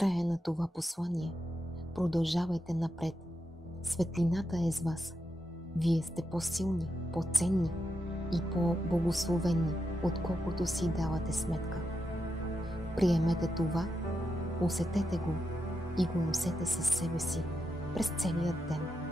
края на това послание. Продължавайте напред. Светлината е с вас. Вие сте по-силни, по-ценни и по-благословени, отколкото си давате сметка. Приемете това, усетете го и го носете със себе си през целия ден.